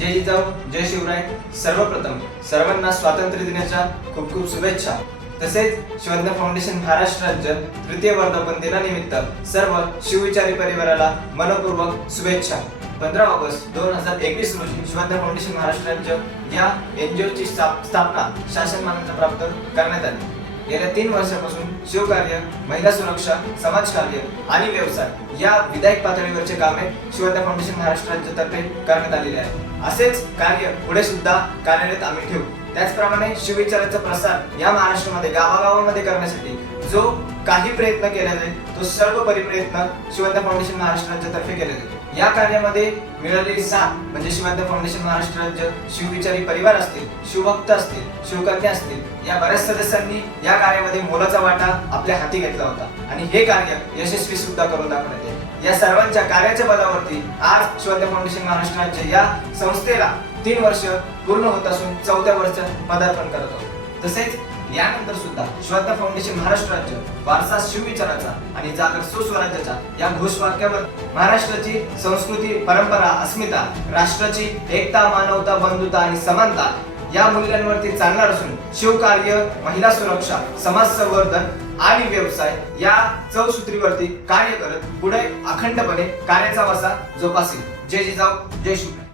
जय जिजाऊ जय शिवराय. सर्वप्रथम सर्वांना स्वातंत्र्य दिनाच्या खूप खूप शुभेच्छा. तसेच शिवज्ञ फाउंडेशन महाराष्ट्र राज्य तृतीय वर्धापन दिनानिमित्त सर्व शिवविचारी परिवाराला मनपूर्वक शुभेच्छा. पंधरा ऑगस्ट दोन हजार एकवीस रोजी शिवज्ञ फाउंडेशन महाराष्ट्र राज्य या एनजीओ ची स्थाप- स्थापना शासन मान्यता प्राप्त करण्यात आली. गेल्या तीन वर्षापासून शिवकार्य महिला सुरक्षा समाजकार्य आणि व्यवसाय या विधायक पातळीवरचे कामे शिवज्ञ फाउंडेशन महाराष्ट्र राज्यातर्फे करण्यात आलेले आहे असेच कार्य पुढे सुद्धा कार्यरत आम्ही ठेवू. त्याचप्रमाणे शिवविचाराचा प्रसार या महाराष्ट्रामध्ये गावागावामध्ये करण्यासाठी जो काही प्रयत्न केला जाईल तो सर्व परिप्रयत्न शिवज्ञ फाउंडेशन महाराष्ट्र राज्यातर्फे केले जाईल. या कार्यामध्ये मिळालेली साथ म्हणजे शिवंत फाउंडेशन महाराष्ट्र राज्य शिवविचारी परिवार असतील शिवभक्त असतील शिवकन्या असतील या बऱ्याच सदस्यांनी या कार्यामध्ये मोलाचा वाटा आपल्या हाती घेतला होता. आणि हे कार्य यशस्वी सुद्धा करून दाखवण्यात येईल. या सर्वांच्या कार्याच्या बलावरती आज शिवज्ञ फाउंडेशन महाराष्ट्र राज्य या संस्थेला तीन वर्ष पूर्ण होत असून चौथ्या वर्ष पदार्पण करत आहोत. तसेच यानंतर सुद्धा शिवज्ञ फाउंडेशन महाराष्ट्र राज्य वारसा शिवविचाराचा आणि जागर सुस्वराज्याचा या घोषवाक्यावर महाराष्ट्राची संस्कृती परंपरा अस्मिता राष्ट्राची एकता मानवता बंधुता आणि समानता या मूल्यांवरती चालणार असून शिवकार्य महिला सुरक्षा समाज संवर्धन आणि व्यवसाय या चौसूत्रीवरती कार्य करत पुढे अखंडपणे कार्याचा वसा जोपासेल. जय जिजाऊ जय शिवराय.